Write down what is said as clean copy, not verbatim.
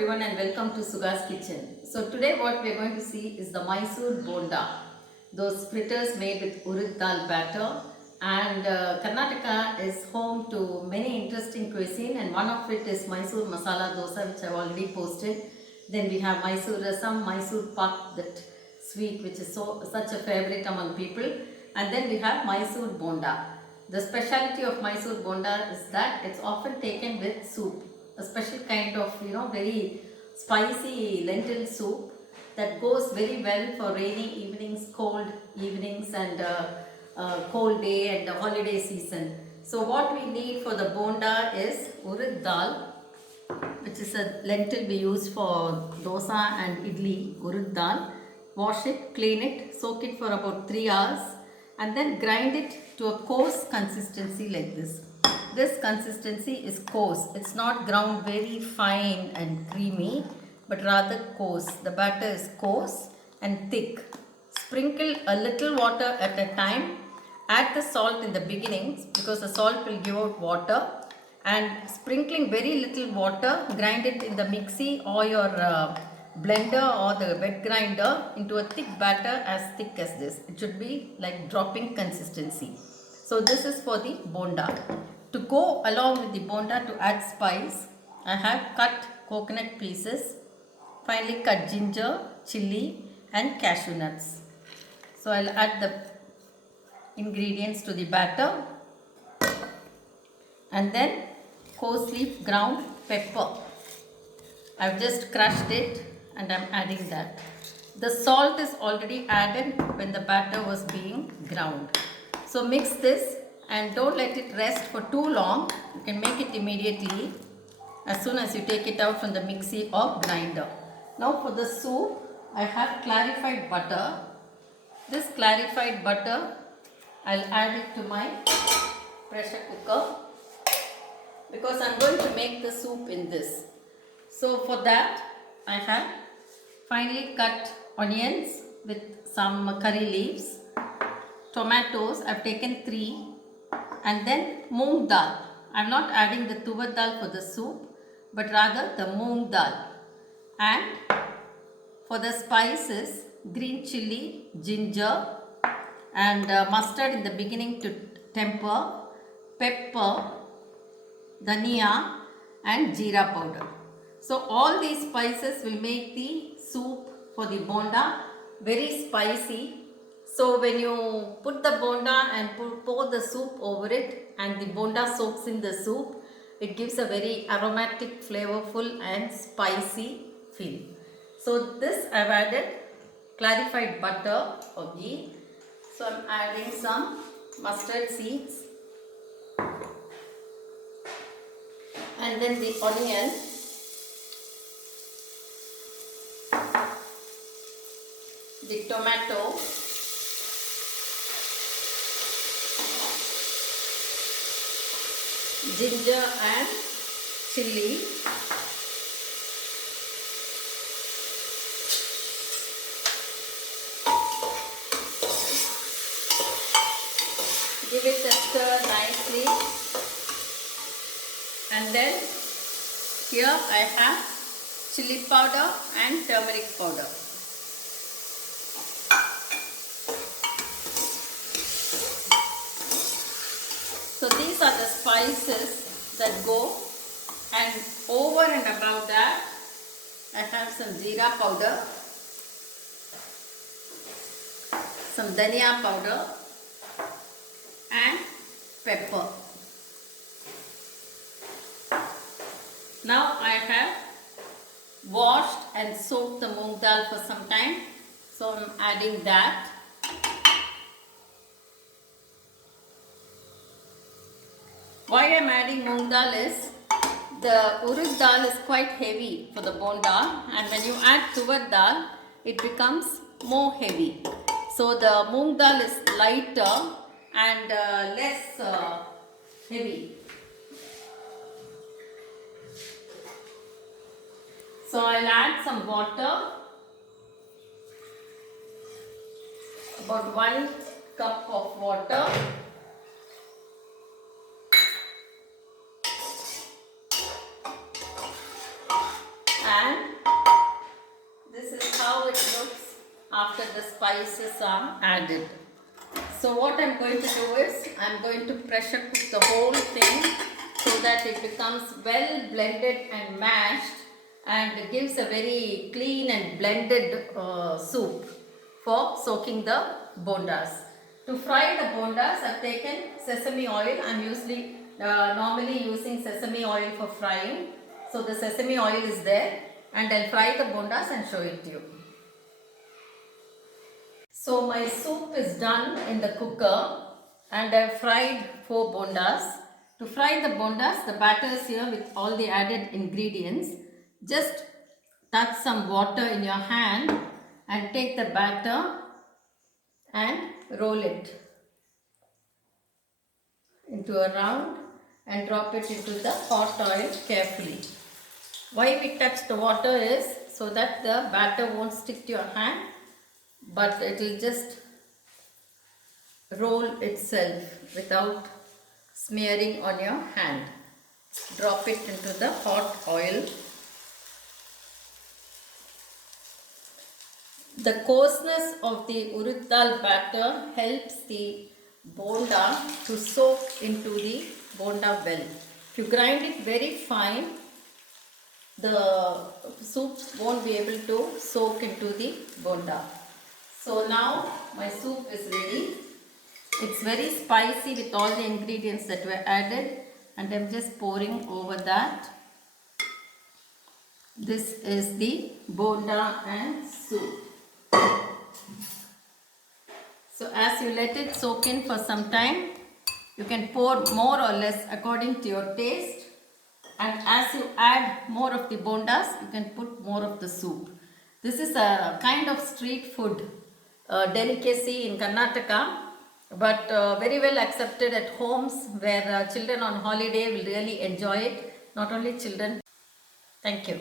everyone and welcome to Suga's Kitchen. So today what we are going to see is the Mysore Bonda. Those fritters made with urad dal batter, and Karnataka is home to many interesting cuisine, and one of it is Mysore Masala Dosa, which I have already posted. Then we have Mysore Rasam, Mysore Pak, that sweet which is such a favorite among people, and then we have Mysore Bonda. The specialty of Mysore Bonda is that it's often taken with soup, a special kind of very spicy lentil soup that goes very well for rainy evenings, cold evenings, and cold day and the holiday season. So what we need for the bonda is urad dal, which is a lentil we use for dosa and idli. Urad dal, wash it, clean it, soak it for about 3 hours, and then grind it to a coarse consistency like this. This consistency is coarse. It's not ground very fine and creamy, but rather coarse. The batter is coarse and thick. Sprinkle a little water at a time. Add the salt in the beginning because the salt will give out water, and sprinkling very little water, grind it in the mixie or your blender or the wet grinder into a thick batter as thick as this. It should be like dropping consistency. So this is for the bonda. To go along with the bonda, to add spice, I have cut coconut pieces, finely cut ginger, chilli and cashew nuts. So I'll add the ingredients to the batter, and then coarsely ground pepper. I've just crushed it and I'm adding that. The salt is already added when the batter was being ground. So mix this and don't let it rest for too long. You can make it immediately as soon as you take it out from the mixie or grinder. Now for the soup, I have clarified butter. This clarified butter, I'll add it to my pressure cooker because I'm going to make the soup in this. So for that, I have finely cut onions with some curry leaves, tomatoes, I've taken 3, and then moong dal. I'm not adding the tuvar dal for the soup, but rather the moong dal. And for the spices, green chilli, ginger, and mustard in the beginning to temper, pepper, dhania and jeera powder. So all these spices will make the soup for the bonda very spicy. So when you put the bonda and pour the soup over it and the bonda soaks in the soup, it gives a very aromatic, flavorful and spicy feel. So this I've added clarified butter or ghee. So I'm adding some mustard seeds, and then the onion, the tomato, ginger and chilli, give it a stir nicely, and then here I have chilli powder and turmeric powder. So these are the spices that go, and over and above that I have some jeera powder, some dhania powder and pepper. Now I have washed and soaked the moong dal for some time, so I'm adding that. Why I am adding moong dal is the urad dal is quite heavy for the bonda, and when you add tuvar dal, it becomes more heavy. So the moong dal is lighter and less heavy. So I'll add some water, about 1 cup of water. and this is how it looks after the spices are added. So what I'm going to do is, I'm going to pressure cook the whole thing so that it becomes well blended and mashed and gives a very clean and blended soup for soaking the bondas. To fry the bondas, I've taken sesame oil. I'm usually normally using sesame oil for frying. So the sesame oil is there, and I'll fry the bondas and show it to you. So my soup is done in the cooker and I have fried 4 bondas. To fry the bondas, the batter is here with all the added ingredients. Just touch some water in your hand and take the batter and roll it into a round and drop it into the hot oil carefully. Why we touch the water is so that the batter won't stick to your hand, but it will just roll itself without smearing on your hand. Drop it into the hot oil. The coarseness of the urud dal batter helps the bonda to soak into the bonda well. If you grind it very fine, the soup won't be able to soak into the bonda. So now my soup is ready. It's very spicy with all the ingredients that were added, and I'm just pouring over that. This is the bonda and soup. So as you let it soak in for some time, you can pour more or less according to your taste. And as you add more of the bondas, you can put more of the soup. This is a kind of street food delicacy in Karnataka, but very well accepted at homes where children on holiday will really enjoy it. Not only children. Thank you.